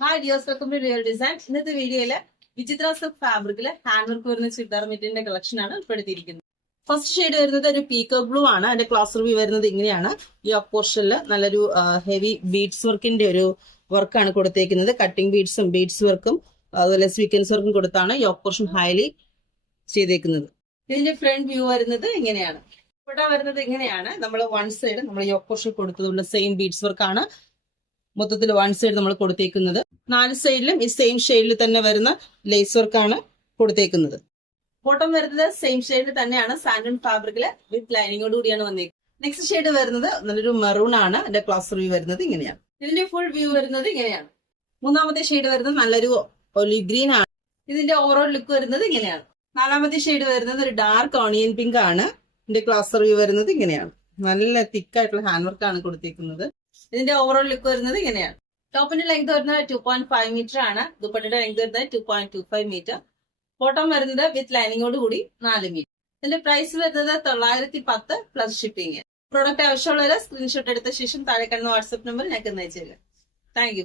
Hi dears, welcome to real design. ഇന്നത്തെ വീഡിയോയില് വിചിത്ര സിൽക്ക് ഫാബ്രിക്കില് ഹാൻഡ് വർക്ക് വരുന്ന ചുരിദാർ മെറ്റീരിയലിന്റെ കളക്ഷൻ ആണ് ഉൾപ്പെടുത്തിയിരിക്കുന്നത്. ഫസ്റ്റ് ഷെയ്ഡ് വരുന്നത് ഒരു പീക്കോ ബ്ലൂ ആണ്. അതിന്റെ ക്ലാസ് റിവ്യൂ വരുന്നത് ഇങ്ങനെയാണ്. യോക്ക് പോർഷനിൽ നല്ലൊരു ഹെവി ബീഡ്സ് വർക്കിന്റെ ഒരു വർക്കാണ് കൊടുത്തേക്കുന്നത്. കട്ടിംഗ് ബീഡ്സും ബീഡ്സ് വർക്കും അതുപോലെ സ്വീക്വൻസ് വർക്കും കൊടുത്താണ് യോക്ക് പോർഷൻ ഹൈലി ചെയ്തേക്കുന്നത്. ഇതിന്റെ ഫ്രണ്ട് വ്യൂ വരുന്നത് ഇങ്ങനെയാണ്. ഇവിടെ വരുന്നത് ഇങ്ങനെയാണ്. നമ്മൾ വൺ സൈഡ് നമ്മൾ യോക്ക് പോർഷൻ കൊടുത്തതുകൊണ്ട് സെയിം ബീഡ്സ് വർക്കാണ് മൊത്തത്തിൽ വൺ സൈഡ് നമ്മൾ കൊടുത്തേക്കുന്നത്. 4 സൈഡിലും ഈ സെയിം ഷെയ്ഡിൽ തന്നെ വരുന്ന ലേസ് വർക്കാണ് കൊടുത്തേക്കുന്നത്. ബോട്ടം വരുന്നത് സെയിം ഷെയ്ഡിൽ തന്നെയാണ്, സാൻഡൺ ഫാബ്രിക്കില് വിത്ത് ലൈനിങ്ങോട് കൂടിയാണ് വന്നേക്കുന്നത്. നെക്സ്റ്റ് ഷെയ്ഡ് വരുന്നത് നല്ലൊരു മെറൂൺ ആണ്. അതിന്റെ ക്ലാസ് റിവ്യൂ വരുന്നത് ഇങ്ങനെയാണ്. ഇതിന്റെ ഫുൾ വ്യൂ വരുന്നത് ഇങ്ങനെയാണ്. മൂന്നാമത്തെ ഷെയ്ഡ് വരുന്നത് നല്ലൊരു ഒലിവ് ഗ്രീൻ ആണ്. ഇതിന്റെ ഓവറോൾ ലുക്ക് വരുന്നത് ഇങ്ങനെയാണ്. നാലാമത്തെ ഷെയ്ഡ് വരുന്നത് ഒരു ഡാർക്ക് ഓണിയൻ പിങ്ക് ആണ്. ഇതിന്റെ ക്ലാസ് റിവ്യൂ വരുന്നത് ഇങ്ങനെയാണ്. നല്ല തിക്കായിട്ടുള്ള ഹാൻഡ് വർക്കാണ് കൊടുത്തേക്കുന്നത്. ഇതിന്റെ ഓവറോൾ ലുക്ക് വരുന്നത് ഇങ്ങനെയാണ്. ടോപ്പിന്റെ ലെങ്ത് വരുന്നത് 2.5 മീറ്റർ ആണ്. ദുപ്പട്ടയുടെ ലെങ്ത് വരുന്നത് 2.25 മീറ്റർ. ബോട്ടം വരുന്നത് വിത്ത് ലൈനിങ്ങോട് കൂടി 4 മീറ്റർ. ഇതിന്റെ പ്രൈസ് വരുന്നത് 910 പ്ലസ് ഷിപ്പിംഗ്. പ്രോഡക്റ്റ് ആവശ്യമുള്ളവരെ സ്ക്രീൻഷോട്ട് എടുത്ത ശേഷം താഴെ കാണുന്ന വാട്സ്ആപ്പ് നമ്പർ ഞങ്ങൾക്ക് അയച്ചു തരിക. Thank you.